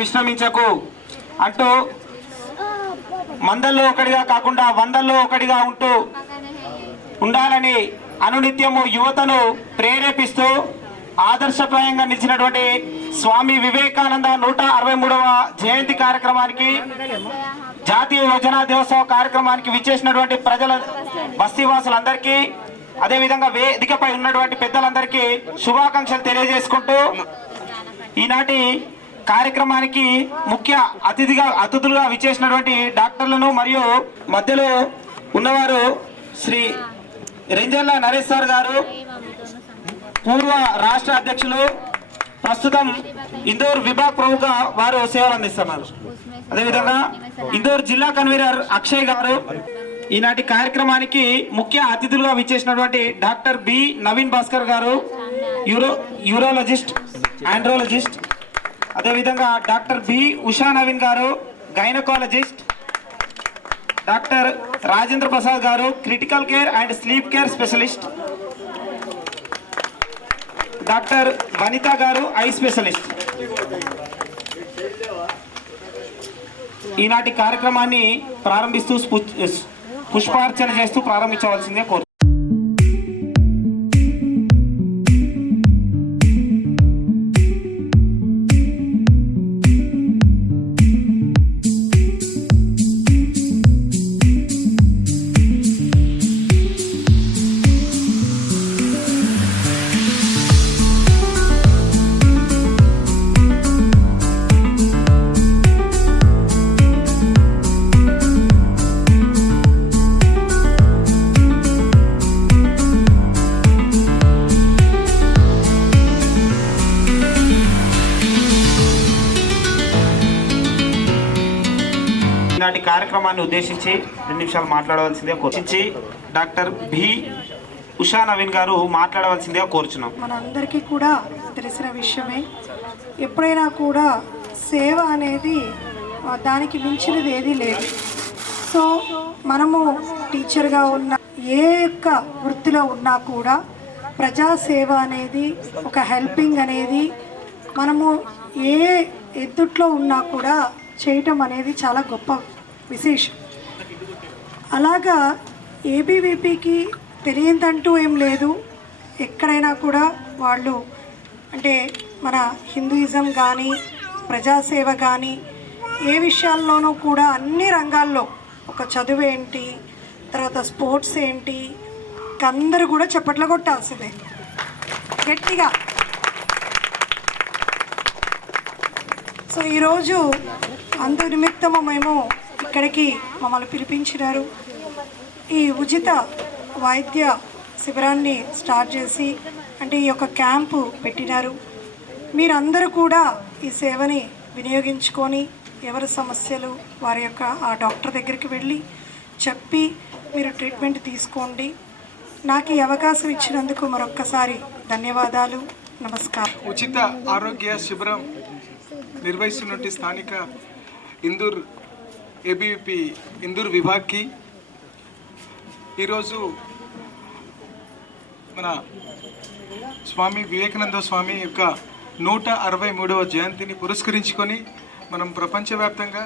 విశ్రమించకు అంటూ మందల్లో ఒకటిగా కాకుండా వందల్లో ఒకటిగా ఉండాలని అనునిత్యము యువతను ప్రేరేపిస్తూ ఆదర్శప్రాయంగా నిలిచినటువంటి స్వామి వివేకానంద 163వ జయంతి కార్యక్రమానికి జాతీయ యోజనా దివోత్సవ కార్యక్రమానికి విచ్చేసినటువంటి ప్రజల బస్తీవాసులందరికీ అదేవిధంగా వేదికపై ఉన్నటువంటి పెద్దలందరికీ శుభాకాంక్షలు తెలియజేసుకుంటూ ఈనాటి కార్యక్రమానికి ముఖ్య అతిథులుగా విచ్చేసినటువంటి డాక్టర్లను మరియు మధ్యలో ఉన్నవారు శ్రీ రెంజల్ల నరేష్ సార్ గారు, పూర్వ రాష్ట్ర అధ్యక్షులు, ప్రస్తుతం ఇందూర్ విభాగ్ ప్రముఖ వారు సేవలు అందిస్తున్నారు. అదేవిధంగా ఇందూర్ జిల్లా కన్వీనర్ అక్షయ్ గారు, ఈనాటి కార్యక్రమానికి ముఖ్య అతిథులుగా విచ్చేసినటువంటి doctor B Naveen Bhaskar garu, urologist, andrologist, అదేవిధంగా doctor B Usha Naveen garu, gynaecologist, doctor Rajendra Prasad garu, critical care and sleep care specialist, doctor Vanitha garu, eye specialist. ఈనాటి కార్యక్రమాన్ని ప్రారంభిస్తూ పుష్పార్చన చేస్తూ ప్రారంభించవలసిందే కోరు. ఈనాటి కార్యక్రమాన్ని ఉద్దేశించి 2 నిమిషాలు మాట్లాడవలసిందే కోర్చి డాక్టర్ బి ఉషా నవీన్ గారు మాట్లాడవలసిందే కోరుచున్నాం. మనందరికీ కూడా తెలిసిన విషయమే, ఎప్పుడైనా కూడా సేవ అనేది దానికి మించినది ఏదీ లేదు. సో మనము టీచర్గా ఉన్న ఏ యొక్క వృత్తిలో ఉన్నా కూడా ప్రజాసేవ అనేది, ఒక హెల్పింగ్ అనేది మనము ఏ ఎత్తుట్లో ఉన్నా కూడా చేయటం అనేది చాలా గొప్ప విశేషం. అలాగా ఏబీవీపీకి తెలియదంటూ ఏం లేదు. ఎక్కడైనా కూడా వాళ్ళు అంటే మన హిందూయిజం కానీ ప్రజాసేవ కానీ ఏ విషయాల్లోనూ కూడా అన్ని రంగాల్లో, ఒక చదువు ఏంటి, తర్వాత స్పోర్ట్స్ ఏంటి, అందరూ కూడా చప్పట్లు కొట్టాల్సిందే గట్టిగా. సో ఈరోజు అందు నిమిత్తము మేము ఇక్కడికి మమ్మల్ని పిలిపించినారు. ఈ ఉచిత వైద్య శిబిరాన్ని స్టార్ట్ చేసి అంటే ఈ యొక్క క్యాంపు పెట్టినారు. మీరందరూ కూడా ఈ సేవని వినియోగించుకొని ఎవరి సమస్యలు వారి యొక్క ఆ డాక్టర్ దగ్గరికి వెళ్ళి చెప్పి మీరు ట్రీట్మెంట్ తీసుకోండి. నాకు ఈ అవకాశం ఇచ్చినందుకు మరొక్కసారి ధన్యవాదాలు. నమస్కారం. ఉచిత ఆరోగ్య శిబిరం నిర్వహిస్తున్నట్టు స్థానిక ఇందూర్ ఏబీవీపీ ఇందూర్ విభాగ్కి ఈరోజు మన స్వామి వివేకానంద స్వామి యొక్క 163వ జయంతిని పురస్కరించుకొని మనం ప్రపంచవ్యాప్తంగా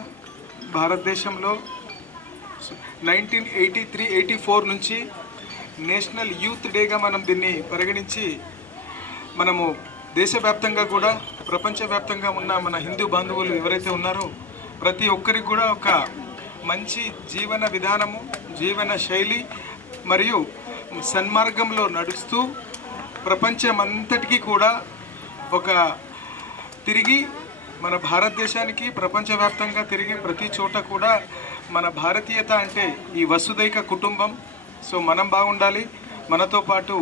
భారతదేశంలో 1983-84 నుంచి నేషనల్ యూత్ డేగా మనం దీన్ని పరిగణించి మనము దేశవ్యాప్తంగా కూడా ప్రపంచవ్యాప్తంగా ఉన్న మన హిందూ బాంధవులు ఎవరైతే ఉన్నారో ప్రతి ఒక్కరికి కూడా ఒక మంచి జీవన విధానము, జీవన శైలి మరియు సన్మార్గంలో నడుస్తూ ప్రపంచమంతటికీ కూడా ఒక తిరిగి మన భారతదేశానికి ప్రపంచవ్యాప్తంగా తిరిగి ప్రతి చోట కూడా మన భారతీయత అంటే ఈ వసుదైక కుటుంబం. సో మనం బాగుండాలి, మనతో పాటు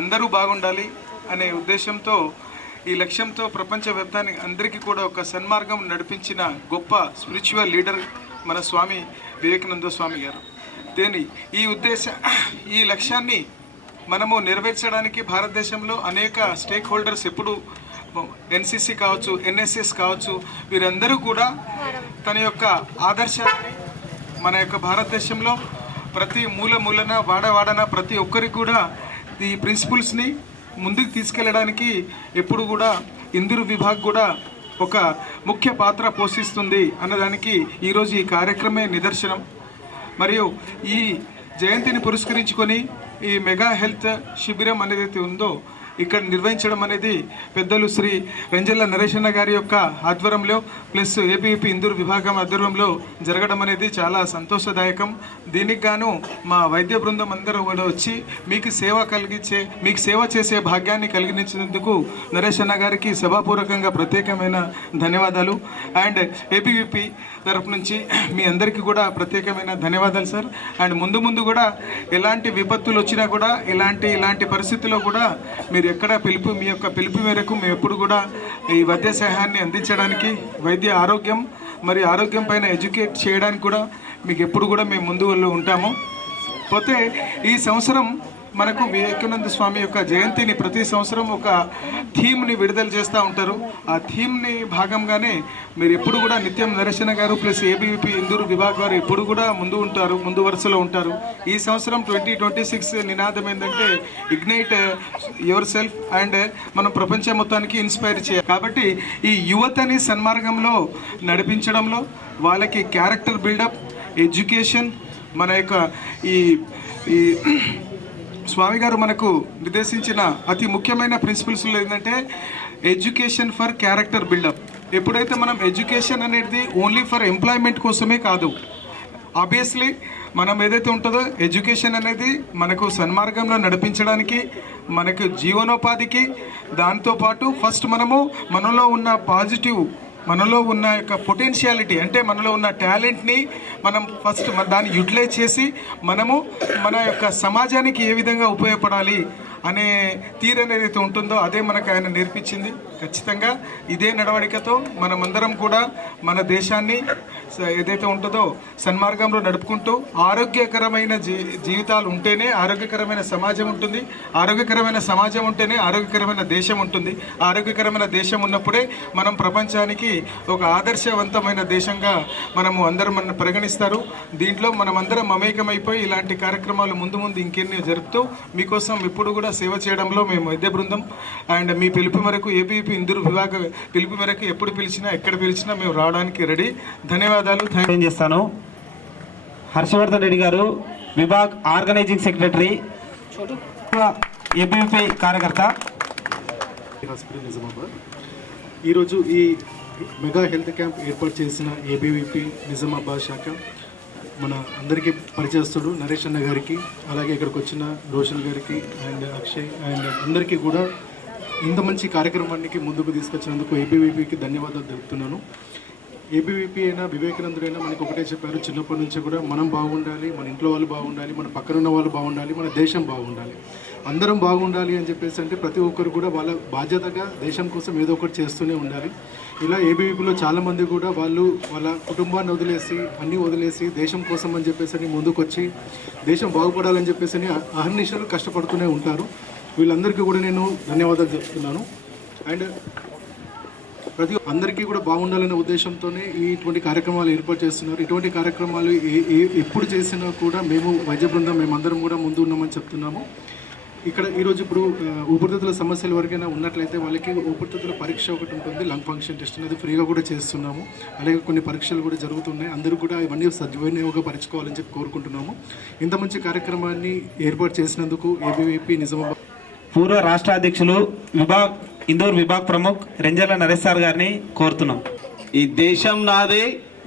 అందరూ బాగుండాలి అనే ఉద్దేశంతో, ఈ లక్ష్యంతో ప్రపంచవ్యాప్తానికి అందరికీ కూడా ఒక సన్మార్గం నడిపించిన గొప్ప స్పిరిచువల్ లీడర్ మన స్వామి వివేకానంద స్వామి గారు. ఈ లక్ష్యాన్ని మనము నెరవేర్చడానికి భారతదేశంలో అనేక స్టేక్ హోల్డర్స్ ఎప్పుడు ఎన్సిసి కావచ్చు, ఎన్ఎస్ఎస్ కావచ్చు, వీరందరూ కూడా తన యొక్క ఆదర్శాన్ని మన యొక్క భారతదేశంలో ప్రతి మూలన వాడవాడన ప్రతి ఒక్కరికి కూడా ఈ ప్రిన్సిపల్స్ని ముందుకు తీసుకెళ్ళడానికి ఎప్పుడు కూడా ఇందూర్ విభాగ్ కూడా ఒక ముఖ్య పాత్ర పోషిస్తుంది అన్నదానికి ఈరోజు ఈ కార్యక్రమే నిదర్శనం. మరియు ఈ జయంతిని పురస్కరించుకొని ఈ మెగా హెల్త్ శిబిరం అనేది ఉందో ఇక్కడ నిర్వహించడం అనేది పెద్దలు శ్రీ రెంజల్ల నరేషన్న గారి యొక్క ఆధ్వర్యంలో ప్లస్ ఏబీవీపీ ఇందూరు విభాగం ఆధ్వర్యంలో జరగడం అనేది చాలా సంతోషదాయకం. దీనికి గాను మా వైద్య బృందం అందరూ కూడా వచ్చి మీకు సేవ చేసే భాగ్యాన్ని కలిగించినందుకు నరేషన్న గారికి సభాపూర్వకంగా ప్రత్యేకమైన ధన్యవాదాలు. అండ్ ఏబీవీపీ తరపు నుంచి మీ అందరికీ కూడా ప్రత్యేకమైన ధన్యవాదాలు సార్. అండ్ ముందు కూడా ఎలాంటి విపత్తులు వచ్చినా కూడా ఇలాంటి పరిస్థితుల్లో కూడా మీరు ఎక్కడ మీ యొక్క పిలుపు మేరకు మేము ఎప్పుడు కూడా ఈ వైద్య సహాయాన్ని అందించడానికి, వైద్య ఆరోగ్యం మరి ఆరోగ్యం పైన ఎడ్యుకేట్ చేయడానికి కూడా మీకు ఎప్పుడు కూడా మేము ముందు ఉంటాము. పోతే ఈ సంవత్సరం మనకు వివేకానంద స్వామి యొక్క జయంతిని ప్రతి సంవత్సరం ఒక థీమ్ని విడుదల చేస్తూ ఉంటారు. ఆ థీమ్ని భాగంగానే మీరు ఎప్పుడు కూడా నిత్యం నరేషన్న గారు ప్లస్ ఏబీవీపీ ఇందూరు విభాగ్ వారు ఎప్పుడు కూడా ముందు వరుసలో ఉంటారు. ఈ సంవత్సరం 2026 నినాదం ఏంటంటే ఇగ్నైట్ యువర్ సెల్ఫ్ అండ్ మనం ప్రపంచం మొత్తానికి ఇన్స్పైర్ చేయాలి. కాబట్టి ఈ యువతని సన్మార్గంలో నడిపించడంలో వాళ్ళకి క్యారెక్టర్ బిల్డప్, ఎడ్యుకేషన్, మన యొక్క ఈ స్వామి గారు మనకు నిర్దేశించిన అతి ముఖ్యమైన ప్రిన్సిపల్స్లో ఏంటంటే ఎడ్యుకేషన్ ఫర్ క్యారెక్టర్ బిల్డప్. ఎప్పుడైతే మనం ఎడ్యుకేషన్ అనేది ఓన్లీ ఫర్ ఎంప్లాయ్మెంట్ కోసమే కాదు, ఆబ్వియస్లీ మనం ఏదైతే ఉంటుందో ఎడ్యుకేషన్ అనేది మనకు సన్మార్గంలో నడిపించడానికి, మనకు జీవనోపాధికి, దాంతోపాటు ఫస్ట్ మనలో ఉన్న పాజిటివ్, మనలో ఉన్న యొక్క పొటెన్షియాలిటీ అంటే మనలో ఉన్న టాలెంట్ని మనం ఫస్ట్ దాన్ని యూటిలైజ్ చేసి మనము మన యొక్క సమాజానికి ఏ విధంగా ఉపయోగపడాలి అనే తీరు ఏదైతే ఉంటుందో అదే మనకు ఆయన నేర్పించింది. ఖచ్చితంగా ఇదే నడవడికతో మనమందరం కూడా మన దేశాన్ని ఏదైతే ఉంటుందో సన్మార్గంలో నడుపుకుంటూ ఆరోగ్యకరమైన జీవితాలు ఉంటేనే ఆరోగ్యకరమైన సమాజం ఉంటుంది, ఆరోగ్యకరమైన సమాజం ఉంటేనే ఆరోగ్యకరమైన దేశం ఉంటుంది. ఆరోగ్యకరమైన దేశం ఉన్నప్పుడే మనం ప్రపంచానికి ఒక ఆదర్శవంతమైన దేశంగా అందరం పరిగణిస్తారు. దీంట్లో మనమందరం మమేకమైపోయి ఇలాంటి కార్యక్రమాలు ముందు ఇంకెన్ని జరుపుతూ మీకోసం ఎప్పుడు కూడా సేవ చేయడంలో మేము వైద్య బృందం అండ్ మీ పిలుపు మేరకు ఏబీవీపీ ఇందూరు విభాగ పిలుపు మేరకు ఎప్పుడు పిలిచినా ఎక్కడ పిలిచినా మేము రావడానికి రెడీ. ధన్యవాదాలు. చేస్తాను. హర్షవర్ధన్ రెడ్డి గారు విభాగ్ ఆర్గనైజింగ్ సెక్రటరీ, ఏబీవీపీ కార్యకర్త. నిజామాబాద్ ఈరోజు ఈ మెగా హెల్త్ క్యాంప్ ఏర్పాటు చేసిన ఏబీవీపీ నిజామాబాద్ శాఖ మన అందరికీ పరిచయస్తుడు నరేష్ అన్న గారికి, అలాగే ఇక్కడికి వచ్చిన రోషన్ గారికి అండ్ అక్షయ్ అండ్ అందరికీ కూడా ఇంత మంచి కార్యక్రమానికి ముందుకు తీసుకొచ్చినందుకు ఏబీవీపీకి ధన్యవాదాలు తెలుపుతున్నాను. ఏబీవీపీ అయినా వివేకానందుడైనా మనకు ఒకటే చెప్పారు, చిన్నప్పటి నుంచి కూడా మనం బాగుండాలి, మన ఇంట్లో వాళ్ళు బాగుండాలి, మన పక్కన ఉన్న వాళ్ళు బాగుండాలి, మన దేశం బాగుండాలి, అందరం బాగుండాలి అని చెప్పేసి అంటే ప్రతి ఒక్కరు కూడా వాళ్ళ బాధ్యతగా దేశం కోసం ఏదో ఒకటి చేస్తూనే ఉండాలి. ఇలా ఏబీవీపీలో చాలామంది కూడా వాళ్ళ కుటుంబాన్ని వదిలేసి దేశం కోసం అని చెప్పేసి ముందుకు వచ్చి దేశం బాగుపడాలని చెప్పేసి అహర్నిశలు కష్టపడుతూనే ఉంటారు. వీళ్ళందరికీ కూడా నేను ధన్యవాదాలు చెప్తున్నాను. అండ్ అందరికీ కూడా బాగుండాలనే ఉద్దేశంతోనే ఇటువంటి కార్యక్రమాలు ఏర్పాటు చేస్తున్నారు. ఇటువంటి కార్యక్రమాలు ఎప్పుడు చేసినా కూడా మేము వైద్య బృందం మేమందరం కూడా ముందు ఉన్నామని చెప్తున్నాము. ఇక్కడ ఈరోజు ఇప్పుడు ఊపిరితిత్తుల సమస్యలు ఎవరికైనా ఉన్నట్లయితే వాళ్ళకి ఊపిరితిత్తుల పరీక్ష ఒకటి ఉంటుంది, లంగ్ ఫంక్షన్ టెస్ట్ అనేది ఫ్రీగా కూడా చేస్తున్నాము. అలాగే కొన్ని పరీక్షలు కూడా జరుగుతున్నాయి. అందరూ కూడా ఇవన్నీ సద్వినియోగపరచుకోవాలని చెప్పి కోరుకుంటున్నాము. ఇంత మంచి కార్యక్రమాన్ని ఏర్పాటు చేసినందుకు ఏబీవీపీ నిజామాబాద్ పూర్వ రాష్ట్ర అధ్యక్షులు ఇందూరు విభాగ్ ప్రముఖ్ రెంజల్ల నరేష్ సార్ గారిని కోరుతున్నాం. ఈ దేశం నాది,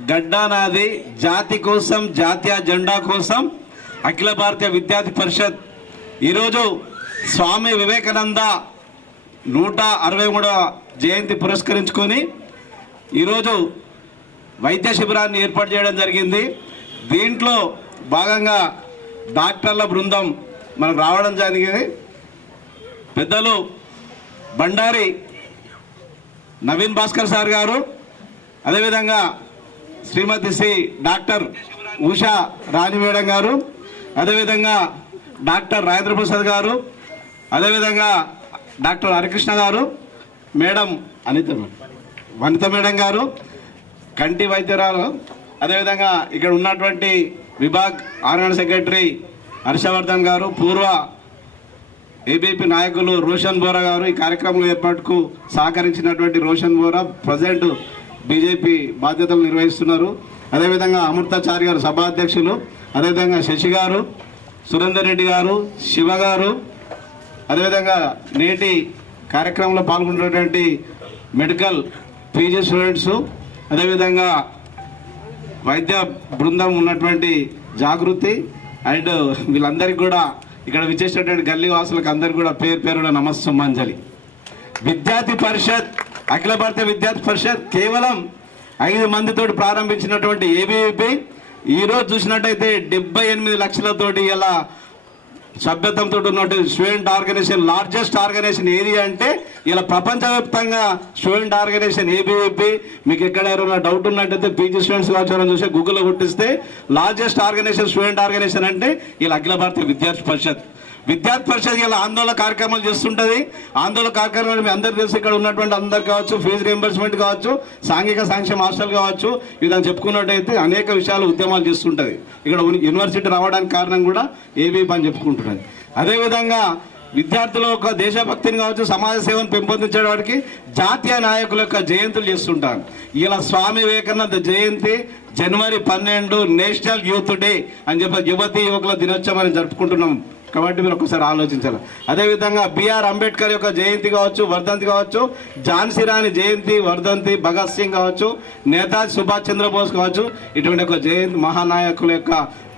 గడ్డ నాది, జాతి కోసం, జాతీయ జెండా కోసం అఖిల భారతీయ విద్యార్థి పరిషత్ ఈరోజు స్వామి వివేకానంద 163వ జయంతి పురస్కరించుకొని ఈరోజు వైద్య శిబిరాన్ని ఏర్పాటు చేయడం జరిగింది. దీంట్లో భాగంగా డాక్టర్ల బృందం మనకు రావడం జరిగింది. పెద్దలు బండారి నవీన్ భాస్కర్ సార్ గారు, అదేవిధంగా శ్రీమతి శ్రీ డాక్టర్ ఉషా రాణి మేడం గారు, అదేవిధంగా డాక్టర్ రాజేంద్ర ప్రసాద్ గారు, అదేవిధంగా డాక్టర్ హరికృష్ణ గారు, మేడం వనిత మేడం గారు, కంటి వైద్యరాలు, అదేవిధంగా ఇక్కడ ఉన్నటువంటి విభాగ్ ఆర్గనైజింగ్ సెక్రటరీ హర్షవర్ధన్ గారు, పూర్వ ఏబీపీ నాయకులు రోషన్ బోరా గారు ఈ కార్యక్రమం ఏర్పాటుకు సహకరించినటువంటి రోషన్ బోరా ప్రజెంట్ బీజేపీ బాధ్యతలు నిర్వహిస్తున్నారు. అదేవిధంగా అమృతాచారి గారు సభాధ్యక్షులు, అదేవిధంగా శశి గారు, సురేందర్ రెడ్డి గారు, శివ గారు, అదేవిధంగా నేటి కార్యక్రమంలో పాల్గొన్నటువంటి మెడికల్ పీజీ స్టూడెంట్స్, అదేవిధంగా వైద్య బృందం ఉన్నటువంటి జాగృతి అండ్ వీళ్ళందరికీ కూడా ఇక్కడ విచ్చేసినటువంటి గల్లీ వాసులకు అందరికీ కూడా పేరు పేరున నమస్సుమాంజలి. విద్యార్థి పరిషత్, అఖిల భారతీయ విద్యార్థి పరిషత్ కేవలం 5 మందితో ప్రారంభించినటువంటి ఏబీవీపీ ఈరోజు చూసినట్టయితే 78 లక్షలతోటి ఇలా సభ్యత్వంతో ఉన్నటువంటి స్టూడెంట్ ఆర్గనైజేషన్, లార్జెస్ట్ ఆర్గనైజేషన్ ఏది అంటే ఇలా ప్రపంచవ్యాప్తంగా స్టూడెంట్ ఆర్గనైజేషన్ ఏబీవీపీ. మీకు ఎక్కడ ఎవరైనా డౌట్ ఉన్నట్టయితే పీజీ స్టూడెంట్స్ కావచ్చు చూసి గూగుల్లో కొట్టిస్తే లార్జెస్ట్ ఆర్గనైజేషన్ స్టూడెంట్ ఆర్గనైజేషన్ అంటే ఇలా అఖిల భారతీయ విద్యార్థి పరిషత్. విద్యార్థి పరిషత్ ఇలా ఆందోళన కార్యక్రమాలు చేస్తుంటుంది. ఆందోళన కార్యక్రమాలు మీ అందరికీ తెలుసు, ఇక్కడ ఉన్నటువంటి అందరు కావచ్చు, ఫీజు రియంబర్స్మెంట్ కావచ్చు, సాంఘిక సంక్షేమ హాస్టల్ కావచ్చు, ఇదని చెప్పుకున్నట్టయితే అనేక విషయాలు ఉద్యమాలు చేస్తుంటుంది. ఇక్కడ యూనివర్సిటీ రావడానికి కారణం కూడా ఏబీవీపీ అని చెప్పుకుంటున్నది. అదేవిధంగా విద్యార్థుల యొక్క దేశభక్తిని కావచ్చు, సమాజ సేవను పెంపొందించడానికి జాతీయ నాయకుల యొక్క జయంతులు చేస్తుంటారు. ఇలా స్వామి వివేకానంద జయంతి జనవరి 12 నేషనల్ యూత్ డే అని చెప్పి యువతీ యువకుల దినోత్సవం అని జరుపుకుంటున్నాం. కాబట్టి మీరు ఒకసారి ఆలోచించాలి. అదేవిధంగా బిఆర్ అంబేద్కర్ యొక్క జయంతి కావచ్చు, వర్ధంతి కావచ్చు, ఝాన్సీ రాణి జయంతి, వర్ధంతి, భగత్ సింగ్ కావచ్చు, నేతాజీ సుభాష్ చంద్రబోస్ కావచ్చు, ఇటువంటి ఒక జయంతి మహానాయకుల యొక్క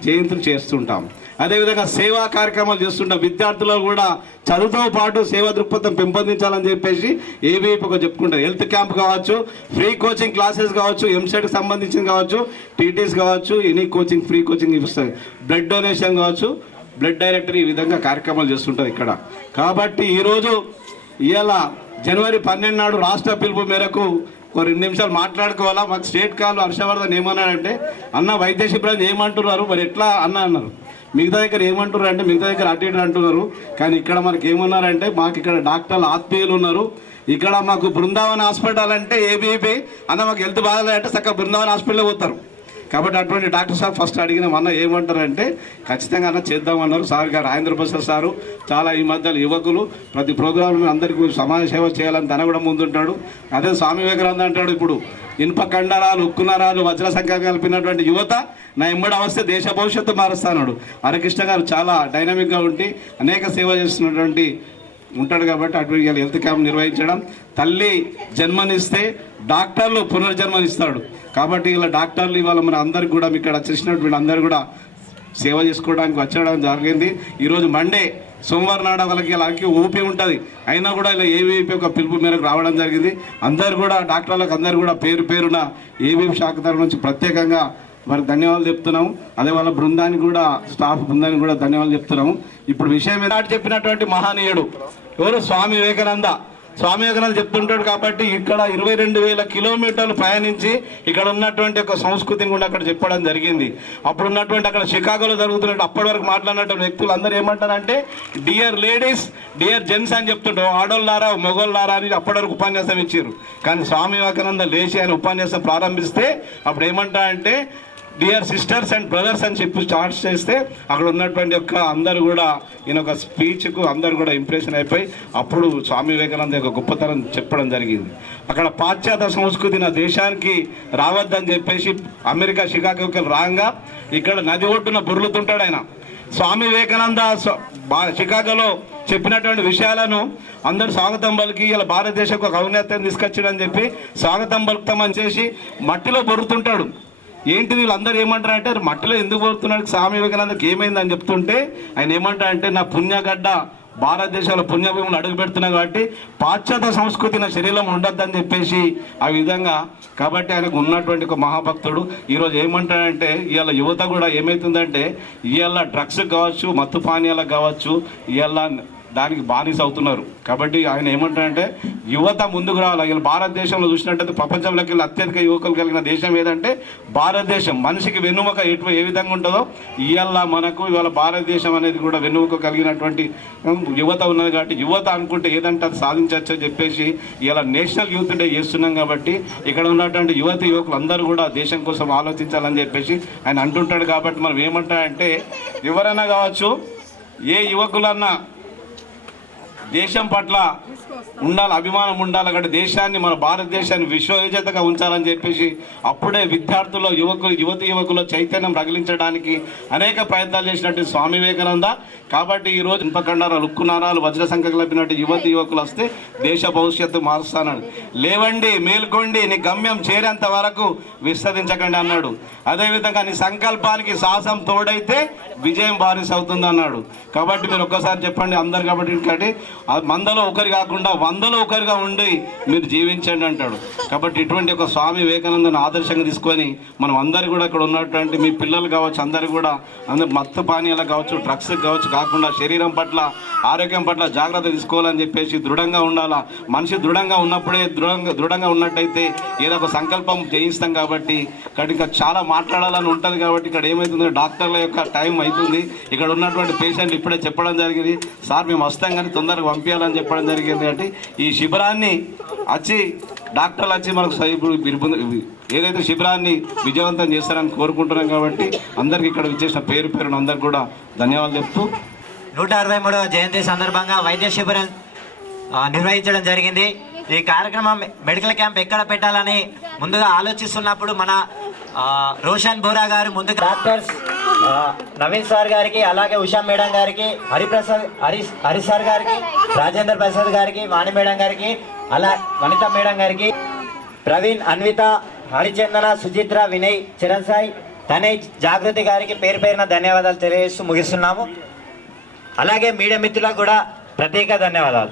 జయంతులు చేస్తుంటాం. అదేవిధంగా సేవా కార్యక్రమాలు చేస్తుంటాం. విద్యార్థులు కూడా చదువుతో పాటు సేవా దృక్పథం పెంపొందించాలని చెప్పేసి ఏబీవీపీ ఒక చెప్పుకుంటారు. హెల్త్ క్యాంప్ కావచ్చు, ఫ్రీ కోచింగ్ క్లాసెస్ కావచ్చు, ఎంసెట్కి సంబంధించింది కావచ్చు, టీటీస్ కావచ్చు, ఎనీ కోచింగ్ ఫ్రీ కోచింగ్ ఇస్తుంది. బ్లడ్ డొనేషన్ కావచ్చు, బ్లడ్ డైరెక్టరీ, ఈ విధంగా కార్యక్రమాలు చేస్తుంటుంది ఇక్కడ. కాబట్టి ఈరోజు ఇవాళ జనవరి 12 నాడు రాష్ట్ర పిలుపు మేరకు ఒక 2 నిమిషాలు మాట్లాడుకోవాలా. మాకు స్టేట్ కాల్ హర్షవర్ధన్ ఏమన్నాడంటే, అన్న వైద్య శిబిరాన్ని ఏమంటున్నారు మరి ఎట్లా అన్నారు. మిగతా దగ్గర ఏమంటున్నారు అంటే మిగతా దగ్గర అటు ఇటు అంటున్నారు, కానీ ఇక్కడ మనకి ఏమన్నారంటే మాకు ఇక్కడ డాక్టర్లు ఆత్మీయులు ఉన్నారు. ఇక్కడ మాకు బృందావన్ హాస్పిటల్ అంటే ఏబీవీపీ అన్న మాకు హెల్త్ బాగాలంటే చక్కగా బృందావన్ హాస్పిటల్లో పోతారు. కాబట్టి అటువంటి డాక్టర్ సార్ ఫస్ట్ అడిగిన అన్న ఏమంటారంటే ఖచ్చితంగా అన్న చేద్దామన్నారు. సార్ గారు రాజేంద్ర ప్రసాద్ సారు చాలా ఈ మధ్యలో యువకులు ప్రతి ప్రోగ్రాంలో అందరికీ సమాజ సేవ చేయాలని తన కూడా ముందుంటాడు. అదే స్వామి వివేకానంద అంటాడు, ఇప్పుడు ఇనుప కండరాలు, ఉక్కు నరాలు, వజ్ర సంఖ్య కలిపినటువంటి యువత నా ఎంబడి అవస్థ దేశ భవిష్యత్తు మారుస్తాడు. హరికృష్ణ గారు చాలా డైనమిక్గా ఉండి అనేక సేవ చేస్తున్నటువంటి ఉంటాడు. కాబట్టి అటువంటి హెల్త్ క్యాంప్ నిర్వహించడం, తల్లి జన్మనిస్తే డాక్టర్లు పునర్జన్మనిస్తాడు. కాబట్టి ఇలా డాక్టర్లు ఇవాళ మన అందరికి కూడా ఇక్కడ చేసినటువంటి అందరూ కూడా సేవ చేసుకోవడానికి వచ్చడం జరిగింది. ఈరోజు మండే సోమవారం నాడు వాళ్ళకి ఓపీ ఉంటుంది, అయినా కూడా ఇలా ఏబీవీపీ ఒక పిలుపు మేరకు రావడం జరిగింది. అందరు కూడా డాక్టర్లకు అందరు కూడా పేరు పేరున ఏబీవీపీ శాఖ తరఫు నుంచి ప్రత్యేకంగా వారికి ధన్యవాదాలు చెప్తున్నాము. అదే వాళ్ళ బృందానికి కూడా, స్టాఫ్ బృందానికి కూడా ధన్యవాదాలు చెప్తున్నాము. ఇప్పుడు విషయం ఏదో చెప్పినటువంటి మహనీయుడు ఎవరు? స్వామి వివేకానంద. స్వామి వివేకానంద చెప్తుంటాడు. కాబట్టి ఇక్కడ 22,000 కిలోమీటర్లు ప్రయాణించి ఇక్కడ ఉన్నటువంటి ఒక సంస్కృతిని కూడా అక్కడ చెప్పడం జరిగింది. అప్పుడు ఉన్నటువంటి అక్కడ షికాగోలో జరుగుతున్నట్టు అప్పటి వరకు మాట్లాడినటువంటి వ్యక్తులు అందరూ ఏమంటారంటే డియర్ లేడీస్, డియర్ జెంట్స్ అని చెప్తుంటారు. ఆడోళ్ళారా, మొగోళ్ళారా అని అప్పటి వరకు ఉపన్యాసం ఇచ్చారు. కానీ స్వామి వివేకానంద లేచి ఆయన ఉపన్యాసం ప్రారంభిస్తే అప్పుడు ఏమంటారంటే డియర్ సిస్టర్స్ అండ్ బ్రదర్స్ అని చెప్పి స్టార్ట్ చేస్తే అక్కడ ఉన్నటువంటి యొక్క అందరూ కూడా ఈయన ఒక స్పీచ్కు అందరూ కూడా ఇంప్రెషన్ అయిపోయి అప్పుడు స్వామి వివేకానంద యొక్క గొప్పతనం చెప్పడం జరిగింది. అక్కడ పాశ్చాత్య సంస్కృతి నా దేశానికి రావద్దని చెప్పేసి అమెరికా షికాగోకి రాగా ఇక్కడ నది ఒడ్డున బొర్లుతుంటాడు ఆయన. స్వామి వివేకానంద షికాగోలో చెప్పినటువంటి విషయాలను అందరూ స్వాగతం పలికి ఇలా భారతదేశంకు ఒక ఔన్నత్యం తీసుకొచ్చాడని చెప్పి స్వాగతం పలుకుతామని చేసి మట్టిలో బొరుతుంటాడు. ఏంటి వీళ్ళందరూ ఏమంటారంటే మట్టిలో ఎందుకు పోతున్నాడు స్వామి వివేకానందకి ఏమైందని చెప్తుంటే ఆయన ఏమంటారంటే నా పుణ్యగడ్డ భారతదేశంలో పుణ్యభూములు అడుగు పెడుతున్నా కాబట్టి పాశ్చాత్య సంస్కృతి నా శరీరం ఉండొద్దని చెప్పేసి ఆ విధంగా. కాబట్టి ఆయనకు ఉన్నటువంటి ఒక మహాభక్తుడు. ఈరోజు ఏమంటాడంటే ఇవాళ యువత కూడా ఏమవుతుందంటే ఇవాళ డ్రగ్స్ కావచ్చు, మత్తు పానీయాలకు కావచ్చు, ఇవాళ దానికి బానిస అవుతున్నారు. కాబట్టి ఆయన ఏమంటారంటే యువత ముందుకు రావాలి. ఇలా భారతదేశంలో చూసినట్టయితే ప్రపంచంలోకి వెళ్ళి అత్యధిక యువకులు కలిగిన దేశం ఏదంటే భారతదేశం. మనిషికి వెన్నుముక ఏ విధంగా ఉంటుందో ఇవాళ మనకు ఇవాళ భారతదేశం అనేది కూడా వెన్నుముక కలిగినటువంటి యువత ఉన్నది. కాబట్టి యువత అనుకుంటే ఏదంటే అది సాధించవచ్చు అని చెప్పేసి ఇలా నేషనల్ యూత్ డే చేస్తున్నాం. కాబట్టి ఇక్కడ ఉన్నటువంటి యువకులు అందరూ కూడా దేశం కోసం ఆలోచించాలని చెప్పేసి ఆయన అంటుంటాడు. కాబట్టి మనం ఏమంటాడంటే ఎవరైనా కావచ్చు, ఏ యువకులన్నా దేశం పట్ల ఉండాలి, అభిమానం ఉండాలి. కాబట్టి దేశాన్ని, మన భారతదేశాన్ని విశ్వవిజేతగా ఉంచాలని చెప్పేసి అప్పుడే విద్యార్థుల్లో, యువకుల చైతన్యం రగిలించడానికి అనేక ప్రయత్నాలు చేసినట్టు స్వామి వివేకానంద. కాబట్టి ఈరోజు ఇనుపకండారాలు, ఉక్కు నరాలు, వజ్ర సంఖ్యకు లభినట్టు యువకులు వస్తే దేశ భవిష్యత్తు మారుస్తానని. లేవండి, మేల్కొండి, నీ గమ్యం చేరేంత వరకు విస్తరించకండి అన్నాడు. అదేవిధంగా నీ సంకల్పానికి సాహసం తోడైతే విజయం బారిస్ అవుతుంది అన్నాడు. కాబట్టి మీరు ఒక్కసారి చెప్పండి అందరు. కాబట్టి మందలో ఒకరి కాకుండా వందలో ఒకరిగా ఉండి మీరు జీవించండి అంటాడు. కాబట్టి ఇటువంటి ఒక స్వామి వివేకానందను ఆదర్శంగా తీసుకొని మనం అందరు కూడా ఇక్కడ ఉన్నటువంటి మీ పిల్లలు కావచ్చు, అందరు కూడా అందరు మత్తు పానీయాలకు కావచ్చు, డ్రగ్స్ కావచ్చు కాకుండా శరీరం పట్ల, ఆరోగ్యం పట్ల జాగ్రత్త తీసుకోవాలని చెప్పేసి దృఢంగా ఉండాలా. మనిషి దృఢంగా ఉన్నప్పుడే, దృఢంగా ఉన్నట్టయితే ఏదో ఒక సంకల్పం చేయిస్తాం. కాబట్టి ఇక్కడ ఇంకా చాలా మాట్లాడాలని ఉంటుంది. కాబట్టి ఇక్కడ ఏమవుతుందో డాక్టర్ల యొక్క టైం అవుతుంది. ఇక్కడ ఉన్నటువంటి పేషెంట్లు ఇప్పుడే చెప్పడం జరిగింది, సార్ మేము వస్తాం కానీ తొందరగా పంపించాలని చెప్పడం జరిగింది. అంటే ఈ శిబిరాన్ని వచ్చి డాక్టర్లు వచ్చి మనకు ఏదైతే శిబిరాన్ని విజయవంతం చేస్తారని కోరుకుంటున్నాం. కాబట్టి అందరికి ఇక్కడ విచ్చేసిన పేరును అందరికి కూడా ధన్యవాదాలు చెప్తూ 163వ జయంతి సందర్భంగా వైద్య శిబిరం నిర్వహించడం జరిగింది. ఈ కార్యక్రమం మెడికల్ క్యాంప్ ఎక్కడ పెట్టాలని ముందుగా ఆలోచిస్తున్నప్పుడు మన రోషన్ బోరా గారు ముందుకు డాక్టర్స్ నవీన్ సార్ గారికి, అలాగే ఉషా మేడం గారికి, హరి సార్ గారికి, రాజేంద్ర ప్రసాద్ గారికి, వాణి మేడం గారికి, అలా వనిత మేడం గారికి, ప్రవీణ్, అన్విత, హరిచందన, సుచిత్ర, వినయ్, చరణ్ సాయి, తనయ్, జాగృతి గారికి పేరున ధన్యవాదాలు తెలియజేస్తూ ముగిస్తున్నాము. అలాగే మీడియా మిత్రులకు కూడా ప్రత్యేక ధన్యవాదాలు.